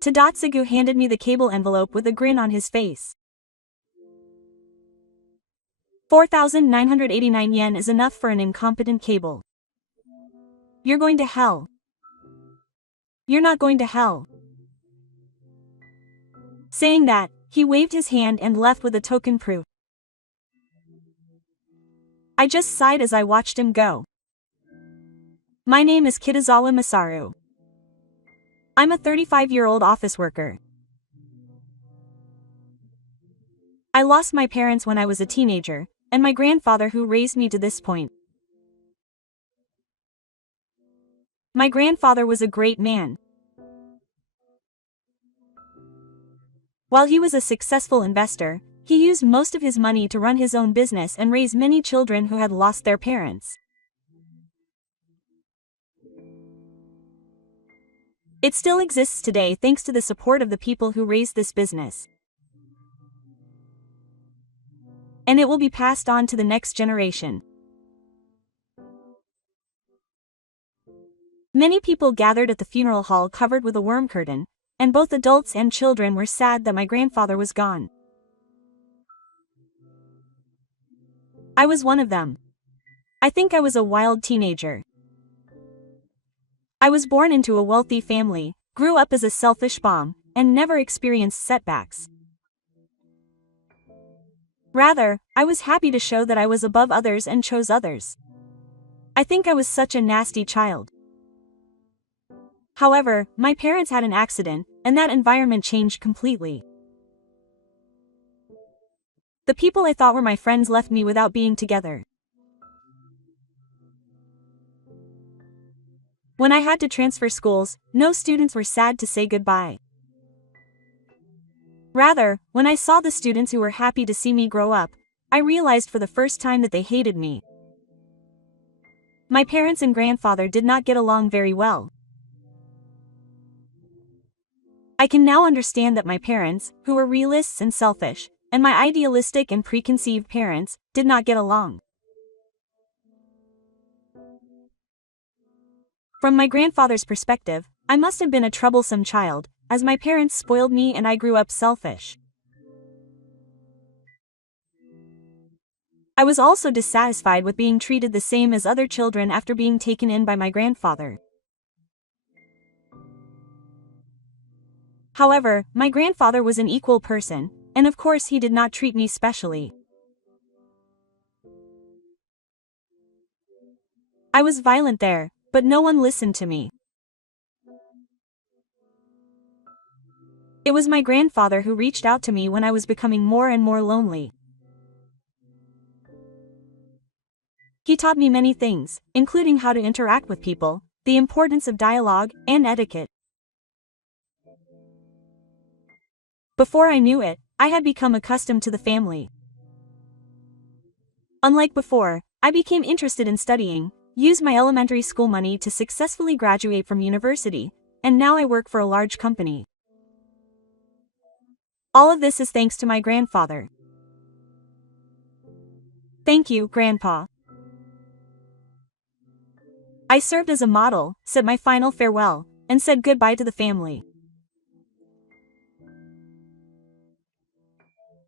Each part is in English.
Tadatsugu handed me the cable envelope with a grin on his face. 4,989 yen is enough for an incompetent cable. You're going to hell. You're not going to hell. Saying that, he waved his hand and left with a token proof. I just sighed as I watched him go. My name is Kitazawa Masaru. I'm a 35-year-old office worker. I lost my parents when I was a teenager, and my grandfather who raised me to this point. My grandfather was a great man. While he was a successful investor, he used most of his money to run his own business and raise many children who had lost their parents. It still exists today thanks to the support of the people who raised this business. And it will be passed on to the next generation. Many people gathered at the funeral hall covered with a worm curtain, and both adults and children were sad that my grandfather was gone. I was one of them. I think I was a wild teenager. I was born into a wealthy family, grew up as a selfish bomb, and never experienced setbacks. Rather, I was happy to show that I was above others and chose others. I think I was such a nasty child. However, my parents had an accident, and that environment changed completely. The people I thought were my friends left me without being together. When I had to transfer schools, no students were sad to say goodbye. Rather, when I saw the students who were happy to see me grow up, I realized for the first time that they hated me. My parents and grandfather did not get along very well. I can now understand that my parents, who were realists and selfish, and my idealistic and preconceived parents, did not get along. From my grandfather's perspective, I must have been a troublesome child, as my parents spoiled me and I grew up selfish. I was also dissatisfied with being treated the same as other children after being taken in by my grandfather. However, my grandfather was an equal person, and of course he did not treat me specially. I was violent there, but no one listened to me. It was my grandfather who reached out to me when I was becoming more and more lonely. He taught me many things, including how to interact with people, the importance of dialogue, and etiquette. Before I knew it, I had become accustomed to the family. Unlike before, I became interested in studying, used my elementary school money to successfully graduate from university, and now I work for a large company. All of this is thanks to my grandfather. Thank you, Grandpa. I served as a model, said my final farewell, and said goodbye to the family.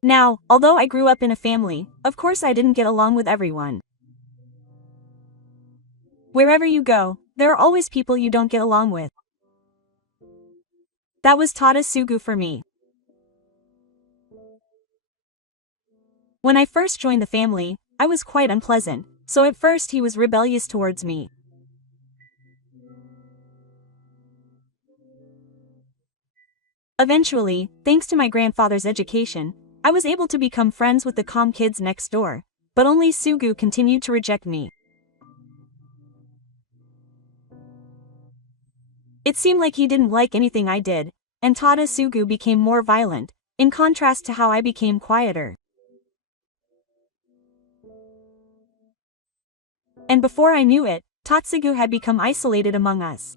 Now, although I grew up in a family, of course I didn't get along with everyone. Wherever you go, there are always people you don't get along with. That was Tadatsugu for me. When I first joined the family, I was quite unpleasant, so at first he was rebellious towards me. Eventually, thanks to my grandfather's education, I was able to become friends with the calm kids next door, but only Sugu continued to reject me. It seemed like he didn't like anything I did, and Tadatsugu became more violent, in contrast to how I became quieter. And before I knew it, Tatsugu had become isolated among us.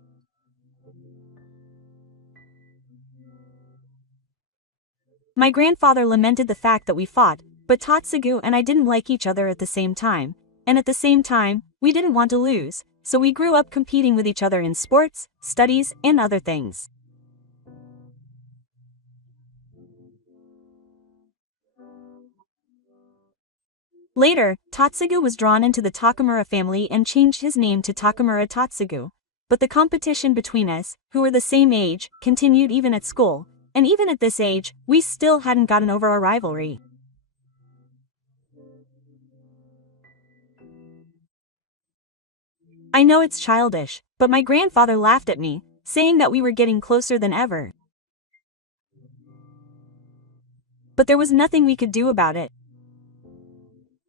My grandfather lamented the fact that we fought, but Tatsugu and I didn't like each other at the same time, and at the same time, we didn't want to lose, so we grew up competing with each other in sports, studies, and other things. Later, Tatsugu was drawn into the Takamura family and changed his name to Takamura Tatsugu. But the competition between us, who were the same age, continued even at school, and even at this age, we still hadn't gotten over our rivalry. I know it's childish, but my grandfather laughed at me, saying that we were getting closer than ever. But there was nothing we could do about it.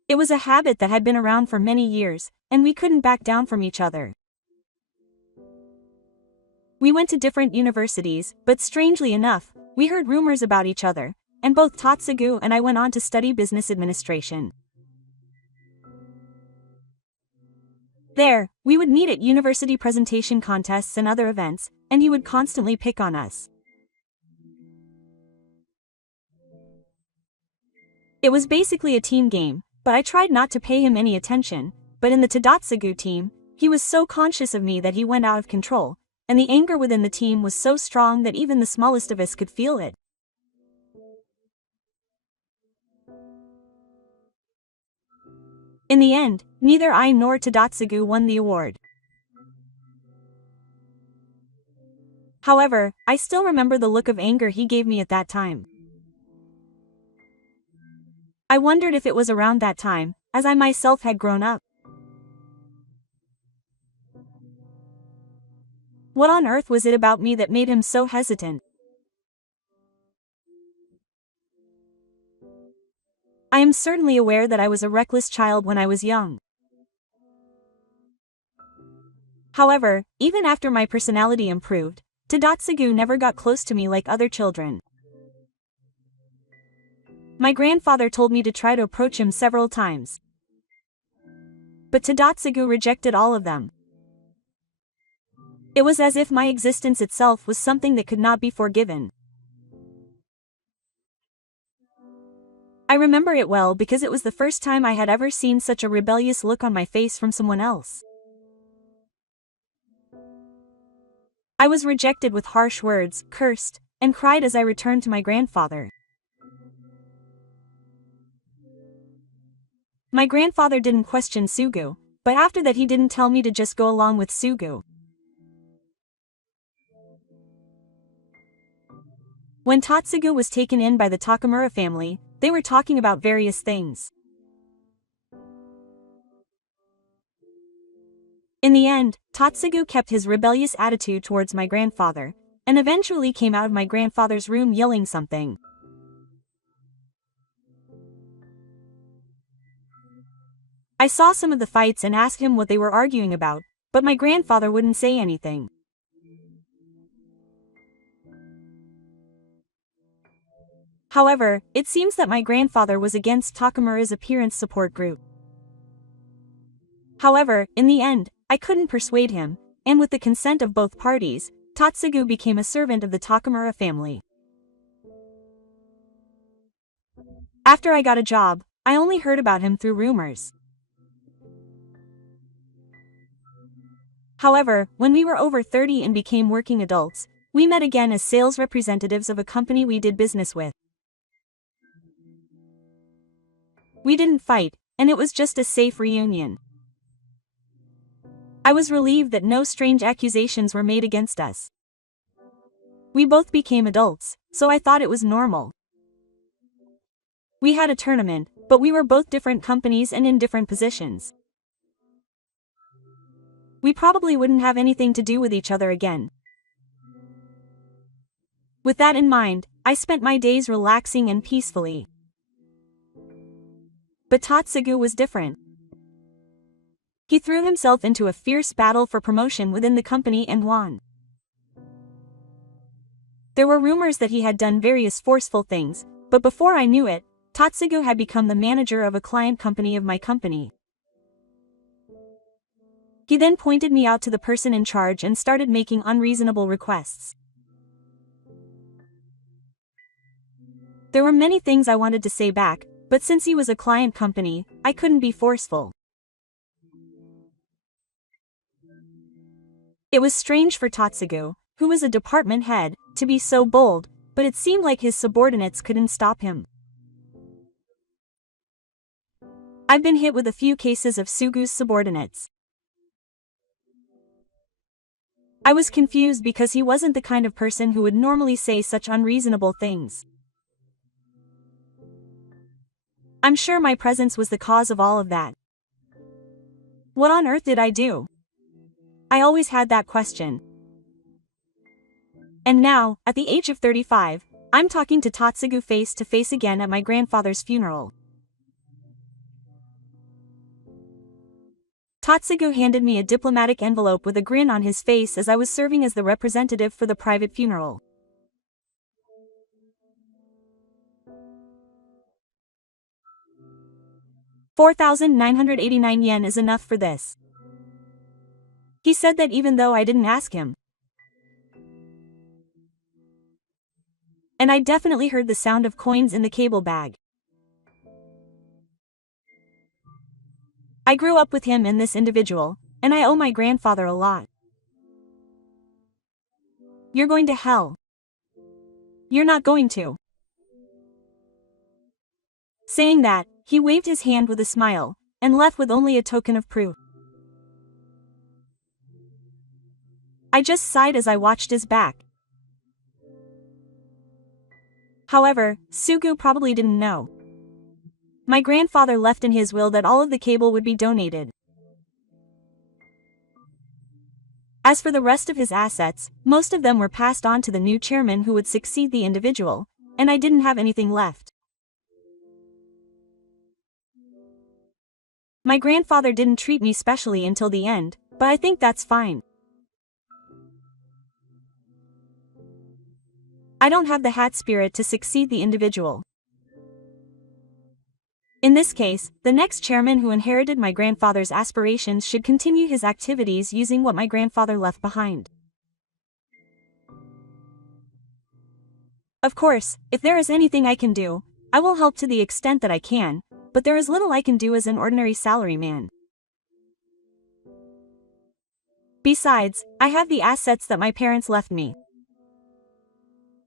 It was a habit that had been around for many years, and we couldn't back down from each other. We went to different universities, but strangely enough, we heard rumors about each other, and both Tatsugu and I went on to study business administration. There, we would meet at university presentation contests and other events, and he would constantly pick on us. It was basically a team game, but I tried not to pay him any attention, but in the Tadatsugu team, he was so conscious of me that he went out of control, and the anger within the team was so strong that even the smallest of us could feel it. In the end, neither I nor Tadatsugu won the award. However, I still remember the look of anger he gave me at that time. I wondered if it was around that time, as I myself had grown up. What on earth was it about me that made him so hesitant? I am certainly aware that I was a reckless child when I was young. However, even after my personality improved, Tadatsugu never got close to me like other children. My grandfather told me to try to approach him several times, but Tadatsugu rejected all of them. It was as if my existence itself was something that could not be forgiven. I remember it well because it was the first time I had ever seen such a rebellious look on my face from someone else. I was rejected with harsh words, cursed, and cried as I returned to my grandfather. My grandfather didn't question Sugu, but after that he didn't tell me to just go along with Sugu. When Tatsugu was taken in by the Takamura family, they were talking about various things. In the end, Tatsugu kept his rebellious attitude towards my grandfather, and eventually came out of my grandfather's room yelling something. I saw some of the fights and asked him what they were arguing about, but my grandfather wouldn't say anything. However, it seems that my grandfather was against Takamura's appearance support group. However, in the end, I couldn't persuade him, and with the consent of both parties, Tatsugu became a servant of the Takamura family. After I got a job, I only heard about him through rumors. However, when we were over 30 and became working adults, we met again as sales representatives of a company we did business with. We didn't fight, and it was just a safe reunion. I was relieved that no strange accusations were made against us. We both became adults, so I thought it was normal. We had a tournament, but we were both different companies and in different positions. We probably wouldn't have anything to do with each other again. With that in mind, I spent my days relaxing and peacefully. But Tatsugu was different. He threw himself into a fierce battle for promotion within the company and won. There were rumors that he had done various forceful things, but before I knew it, Tatsugu had become the manager of a client company of my company. He then pointed me out to the person in charge and started making unreasonable requests. There were many things I wanted to say back, but since he was a client company, I couldn't be forceful. It was strange for Tatsugu, who was a department head, to be so bold, but it seemed like his subordinates couldn't stop him. I've been hit with a few cases of Sugu's subordinates. I was confused because he wasn't the kind of person who would normally say such unreasonable things. I'm sure my presence was the cause of all of that. What on earth did I do? I always had that question. And now, at the age of 35, I'm talking to Tatsugu face to face again at my grandfather's funeral. Tatsugu handed me a diplomatic envelope with a grin on his face as I was serving as the representative for the private funeral. ¥4,989 is enough for this. He said that even though I didn't ask him. And I definitely heard the sound of coins in the cable bag. I grew up with him and this individual, and I owe my grandfather a lot. You're going to hell. You're not going to. Saying that, he waved his hand with a smile, and left with only a token of proof. I just sighed as I watched his back. However, Sugu probably didn't know. My grandfather left in his will that all of the cable would be donated. As for the rest of his assets, most of them were passed on to the new chairman who would succeed the individual, and I didn't have anything left. My grandfather didn't treat me specially until the end, but I think that's fine. I don't have the hat spirit to succeed the individual. In this case, the next chairman who inherited my grandfather's aspirations should continue his activities using what my grandfather left behind. Of course, if there is anything I can do, I will help to the extent that I can, but there is little I can do as an ordinary salaryman. Besides, I have the assets that my parents left me.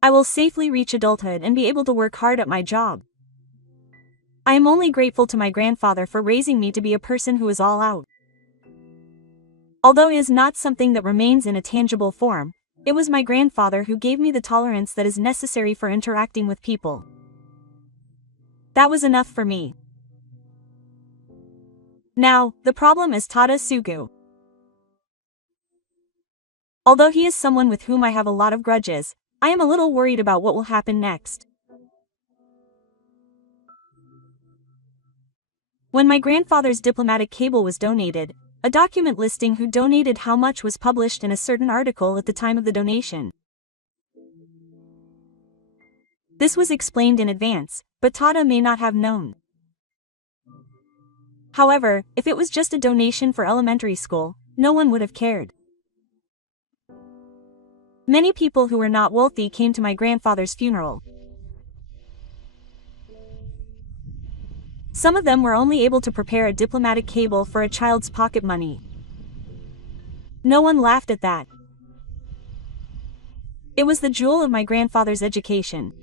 I will safely reach adulthood and be able to work hard at my job. I am only grateful to my grandfather for raising me to be a person who is all out. Although it is not something that remains in a tangible form, it was my grandfather who gave me the tolerance that is necessary for interacting with people. That was enough for me. Now, the problem is Tatsugu. Although he is someone with whom I have a lot of grudges, I am a little worried about what will happen next. When my grandfather's diplomatic cable was donated, a document listing who donated how much was published in a certain article at the time of the donation. This was explained in advance, but Tata may not have known. However, if it was just a donation for elementary school, no one would have cared. Many people who were not wealthy came to my grandfather's funeral. Some of them were only able to prepare a diplomatic cable for a child's pocket money. No one laughed at that. It was the jewel of my grandfather's education.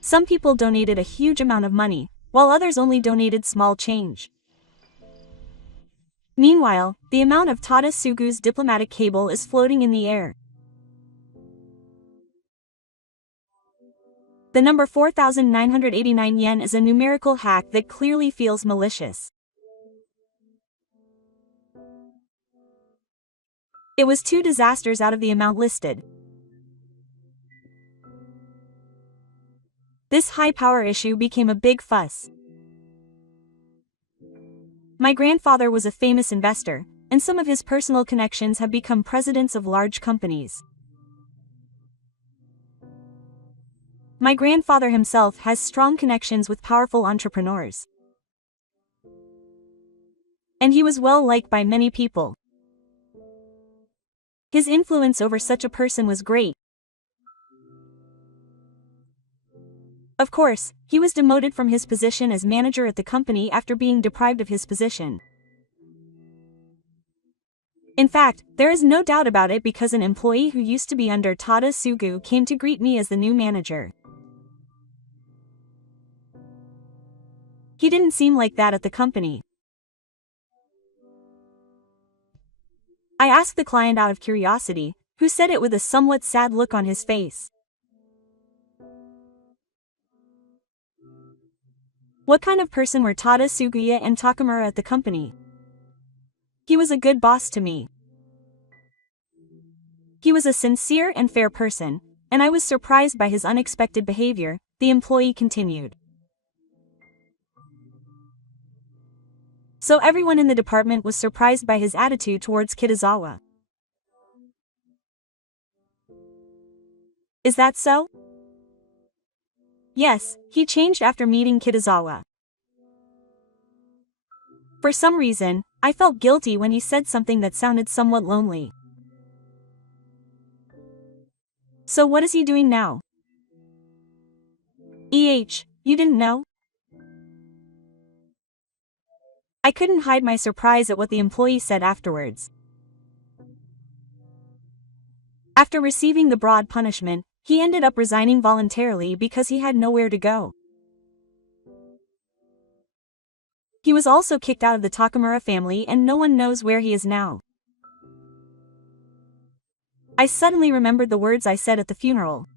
Some people donated a huge amount of money, while others only donated small change. Meanwhile, the amount of Tatsugu's diplomatic cable is floating in the air. The number 4,989 yen is a numerical hack that clearly feels malicious. It was 2 disasters out of the amount listed. This high-power issue became a big fuss. My grandfather was a famous investor, and some of his personal connections have become presidents of large companies. My grandfather himself has strong connections with powerful entrepreneurs. And he was well liked by many people. His influence over such a person was great. Of course, he was demoted from his position as manager at the company after being deprived of his position. In fact, there is no doubt about it because an employee who used to be under Tatsugu came to greet me as the new manager. he didn't seem like that at the company. I asked the client out of curiosity, who said it with a somewhat sad look on his face. What kind of person were Tada Suguya and Takamura at the company? He was a good boss to me. He was a sincere and fair person, and I was surprised by his unexpected behavior, the employee continued. So everyone in the department was surprised by his attitude towards Kitazawa. Is that so? Yes, he changed after meeting Kitazawa. For some reason, I felt guilty when he said something that sounded somewhat lonely. So what is he doing now? You didn't know? I couldn't hide my surprise at what the employee said afterwards. After receiving the broad punishment, he ended up resigning voluntarily because he had nowhere to go. He was also kicked out of the Takamura family and no one knows where he is now. I suddenly remembered the words I said at the funeral.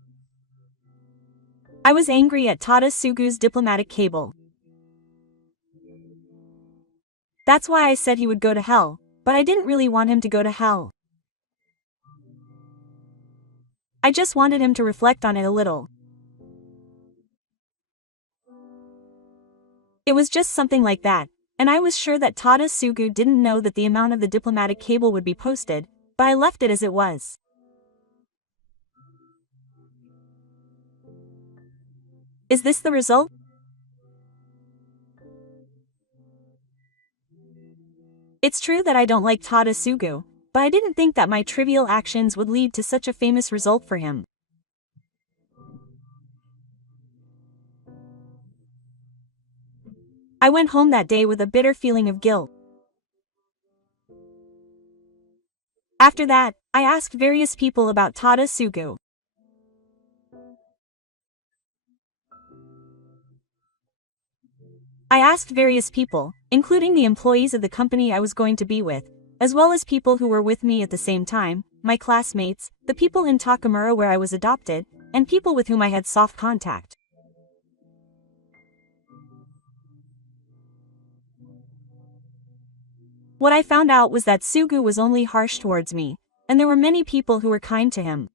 I was angry at Tada Sugu's diplomatic cable. That's why I said he would go to hell, but I didn't really want him to go to hell. I just wanted him to reflect on it a little. It was just something like that, and I was sure that Tada Sugu didn't know that the amount of the diplomatic cable would be posted, but I left it as it was. Is this the result? It's true that I don't like Tada Sugu, but I didn't think that my trivial actions would lead to such a famous result for him. I went home that day with a bitter feeling of guilt. After that, I asked various people about Tada Sugu. I asked various people, including the employees of the company I was going to be with, as well as people who were with me at the same time, my classmates, the people in Takamura where I was adopted, and people with whom I had soft contact. What I found out was that Sugu was only harsh towards me, and there were many people who were kind to him.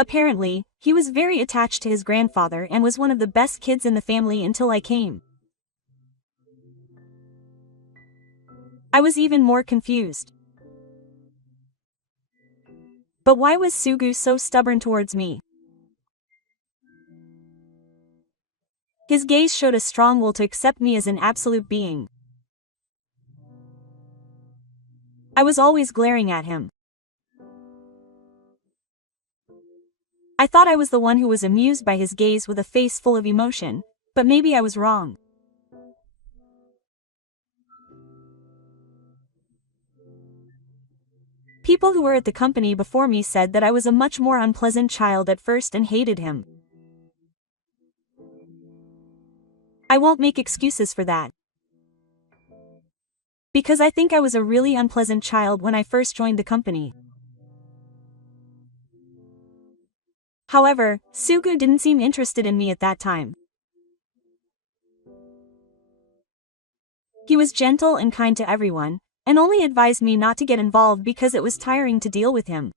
Apparently, he was very attached to his grandfather and was one of the best kids in the family until I came. I was even more confused. But why was Sugu so stubborn towards me? His gaze showed a strong will to accept me as an absolute being. I was always glaring at him. I thought I was the one who was amused by his gaze with a face full of emotion, but maybe I was wrong. People who were at the company before me said that I was a much more unpleasant child at first and hated him. I won't make excuses for that. Because I think I was a really unpleasant child when I first joined the company. However, Sugu didn't seem interested in me at that time. He was gentle and kind to everyone, and only advised me not to get involved because it was tiring to deal with him.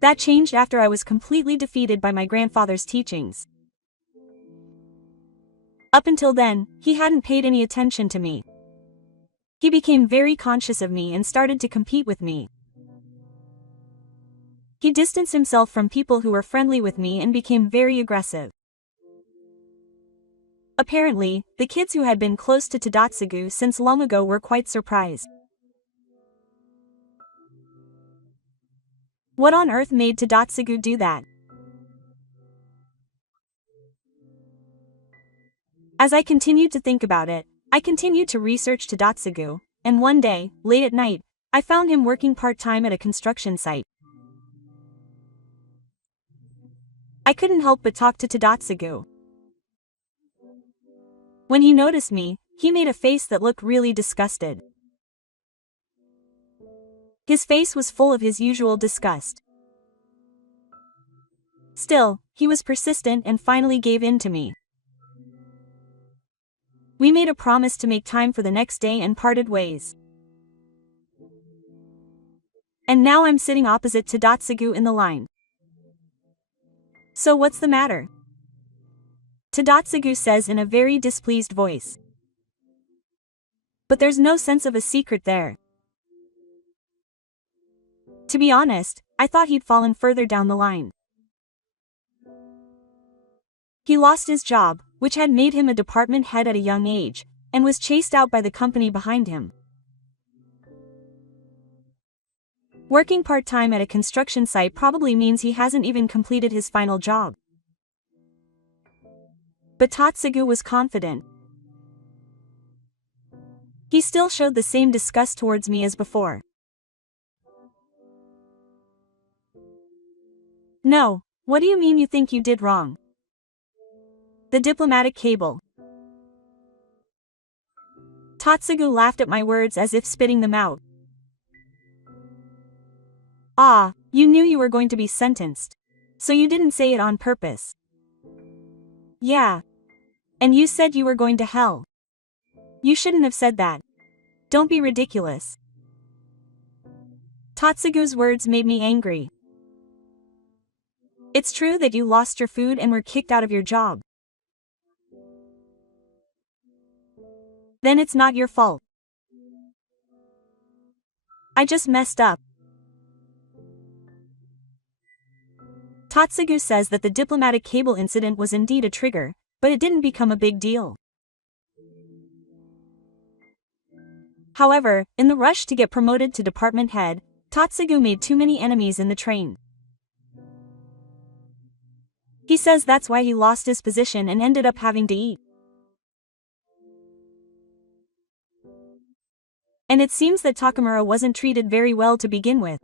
That changed after I was completely defeated by my grandfather's teachings. Up until then, he hadn't paid any attention to me. He became very conscious of me and started to compete with me. He distanced himself from people who were friendly with me and became very aggressive. Apparently, the kids who had been close to Tadatsugu since long ago were quite surprised. What on earth made Tadatsugu do that? As I continued to think about it, I continued to research Tadatsugu, and one day, late at night, I found him working part-time at a construction site. I couldn't help but talk to Tadatsugu. When he noticed me, he made a face that looked really disgusted. His face was full of his usual disgust. Still, he was persistent and finally gave in to me. We made a promise to make time for the next day and parted ways. And now I'm sitting opposite Tadatsugu in the line. So what's the matter? Tadatsugu says in a very displeased voice. But there's no sense of a secret there. To be honest, I thought he'd fallen further down the line. He lost his job, which had made him a department head at a young age, and was chased out by the company behind him. Working part-time at a construction site probably means he hasn't even completed his final job. But Tatsugu was confident. He still showed the same disgust towards me as before. No, what do you mean you think you did wrong? The diplomatic cable. Tatsugu laughed at my words as if spitting them out. Ah, you knew you were going to be sentenced. So you didn't say it on purpose. Yeah. And you said you were going to hell. You shouldn't have said that. Don't be ridiculous. Tatsugu's words made me angry. It's true that you lost your food and were kicked out of your job. Then it's not your fault. I just messed up. Tatsugu says that the diplomatic cable incident was indeed a trigger, but it didn't become a big deal. However, in the rush to get promoted to department head, Tatsugu made too many enemies in the train. He says that's why he lost his position and ended up having to eat. And it seems that Takamura wasn't treated very well to begin with.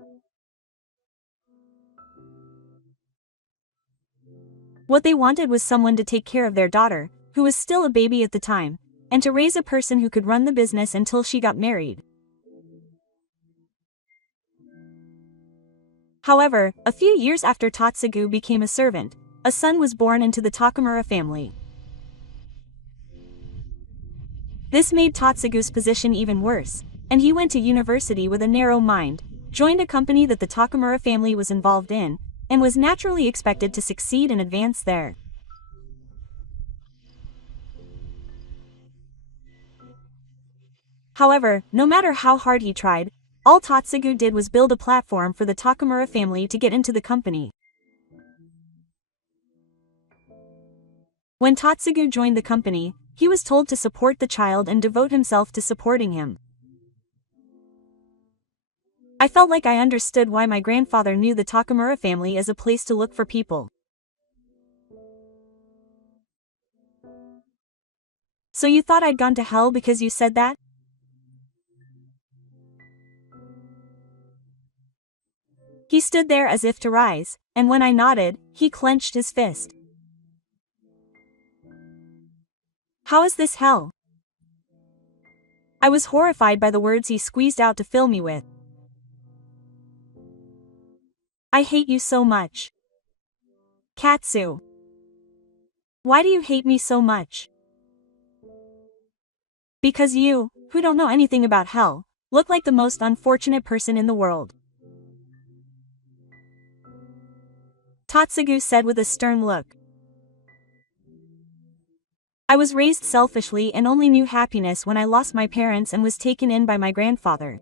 What they wanted was someone to take care of their daughter, who was still a baby at the time, and to raise a person who could run the business until she got married. However, a few years after Tatsugu became a servant, a son was born into the Takamura family. This made Tatsugu's position even worse, and he went to university with a narrow mind, joined a company that the Takamura family was involved in, and was naturally expected to succeed and advance there. However, no matter how hard he tried, all Tatsugu did was build a platform for the Takamura family to get into the company. When Tatsugu joined the company, he was told to support the child and devote himself to supporting him. I felt like I understood why my grandfather knew the Takamura family as a place to look for people. So you thought I'd gone to hell because you said that? He stood there as if to rise, and when I nodded, he clenched his fist. How is this hell? I was horrified by the words he squeezed out to fill me with. I hate you so much. Katsu. Why do you hate me so much? Because you, who don't know anything about hell, look like the most unfortunate person in the world. Tatsugu said with a stern look. I was raised selfishly and only knew happiness when I lost my parents and was taken in by my grandfather.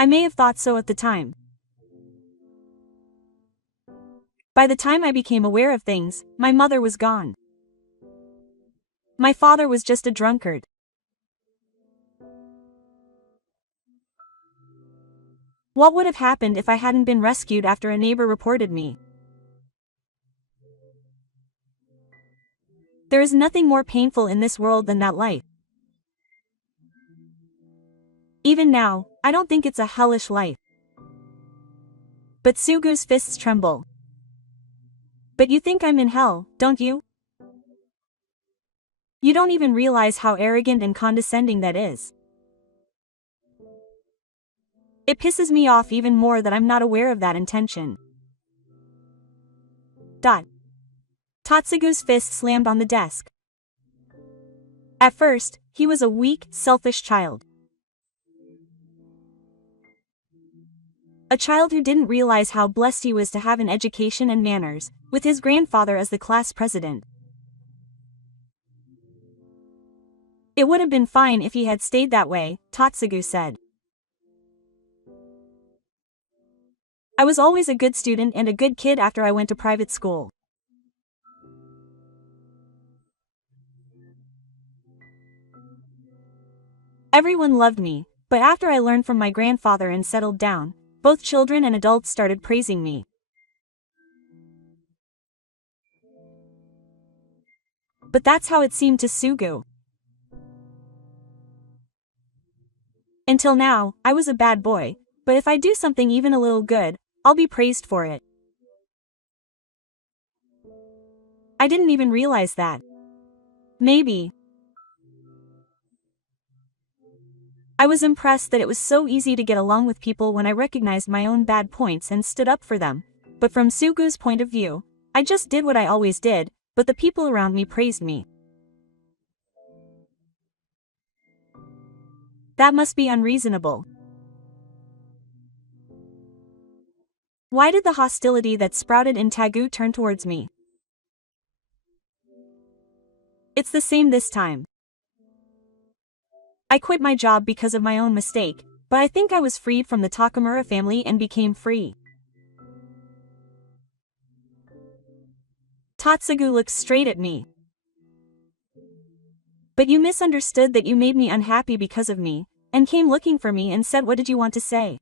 I may have thought so at the time. By the time I became aware of things, my mother was gone. My father was just a drunkard. What would have happened if I hadn't been rescued after a neighbor reported me? There is nothing more painful in this world than that life. Even now, I don't think it's a hellish life. But Sugu's fists tremble. But you think I'm in hell, don't you? You don't even realize how arrogant and condescending that is. It pisses me off even more that I'm not aware of that intention. Tatsugu's fist slammed on the desk. At first, he was a weak, selfish child. A child who didn't realize how blessed he was to have an education and manners, with his grandfather as the class president. It would have been fine if he had stayed that way, Tatsugu said. I was always a good student and a good kid after I went to private school. Everyone loved me, but after I learned from my grandfather and settled down, both children and adults started praising me. But that's how it seemed to Sugu. Until now, I was a bad boy, but if I do something even a little good, I'll be praised for it. I didn't even realize that. Maybe. I was impressed that it was so easy to get along with people when I recognized my own bad points and stood up for them, but from Sugu's point of view, I just did what I always did, but the people around me praised me. That must be unreasonable. Why did the hostility that sprouted in Tagu turn towards me? It's the same this time. I quit my job because of my own mistake, but I think I was freed from the Takamura family and became free. Tatsugu looked straight at me. But you misunderstood that you made me unhappy because of me, and came looking for me and said, what did you want to say?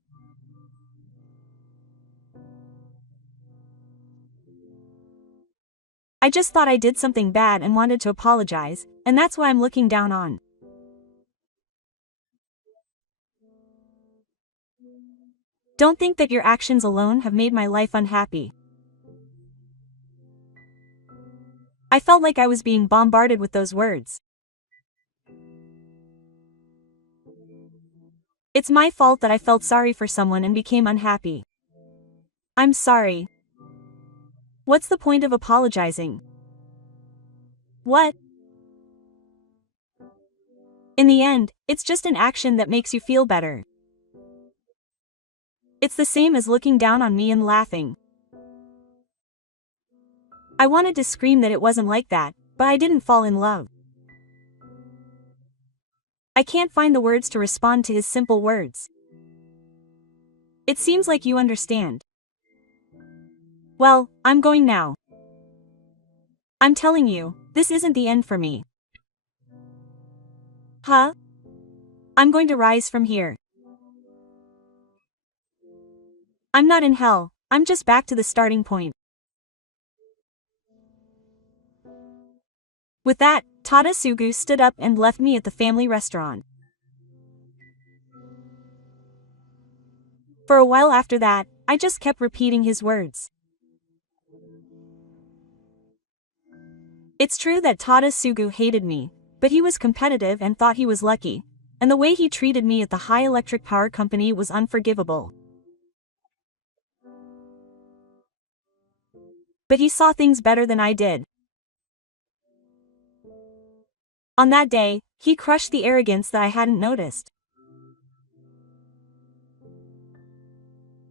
I just thought I did something bad and wanted to apologize, and that's why I'm looking down on. Don't think that your actions alone have made my life unhappy. I felt like I was being bombarded with those words. It's my fault that I felt sorry for someone and became unhappy. I'm sorry. What's the point of apologizing? What? In the end, it's just an action that makes you feel better. It's the same as looking down on me and laughing. I wanted to scream that it wasn't like that, but I didn't fall in love. I can't find the words to respond to his simple words. It seems like you understand. Well, I'm going now. I'm telling you, this isn't the end for me. Huh? I'm going to rise from here. I'm not in hell, I'm just back to the starting point. With that, Tatsugu stood up and left me at the family restaurant. For a while after that, I just kept repeating his words. It's true that Tatsugu hated me, but he was competitive and thought he was lucky, and the way he treated me at the high electric power company was unforgivable. But he saw things better than I did. On that day, he crushed the arrogance that I hadn't noticed.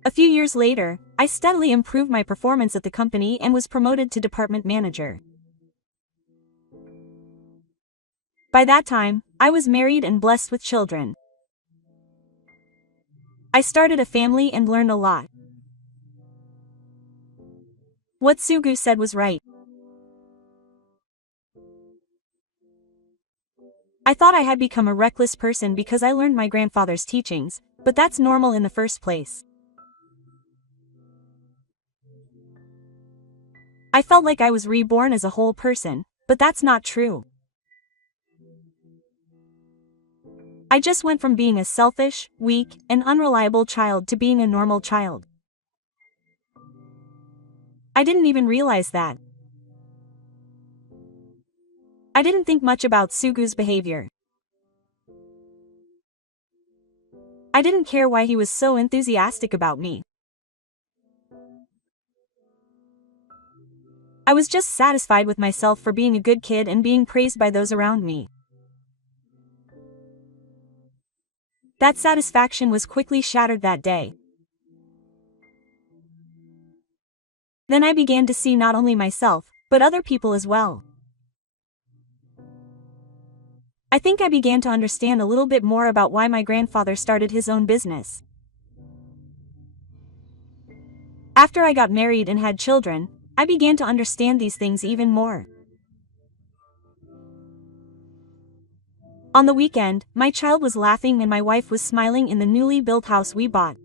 A few years later, I steadily improved my performance at the company and was promoted to department manager. By that time, I was married and blessed with children. I started a family and learned a lot. What Sugu said was right. I thought I had become a reckless person because I learned my grandfather's teachings, but that's normal in the first place. I felt like I was reborn as a whole person, but that's not true. I just went from being a selfish, weak, and unreliable child to being a normal child. I didn't even realize that. I didn't think much about Sugu's behavior. I didn't care why he was so enthusiastic about me. I was just satisfied with myself for being a good kid and being praised by those around me. That satisfaction was quickly shattered that day. Then I began to see not only myself, but other people as well. I think I began to understand a little bit more about why my grandfather started his own business. After I got married and had children, I began to understand these things even more. On the weekend, my child was laughing and my wife was smiling in the newly built house we bought.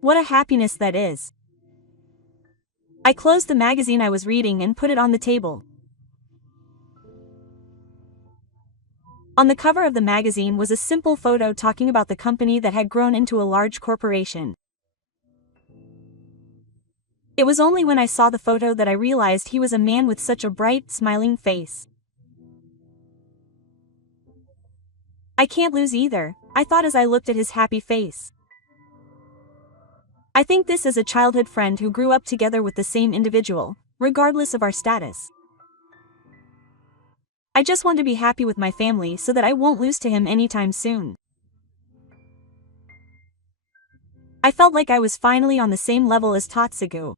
What a happiness that is. I closed the magazine I was reading and put it on the table. On the cover of the magazine was a simple photo talking about the company that had grown into a large corporation. It was only when I saw the photo that I realized he was a man with such a bright, smiling face. I can't lose either, I thought as I looked at his happy face. I think this is a childhood friend who grew up together with the same individual, regardless of our status. I just want to be happy with my family so that I won't lose to him anytime soon. I felt like I was finally on the same level as Tatsugu.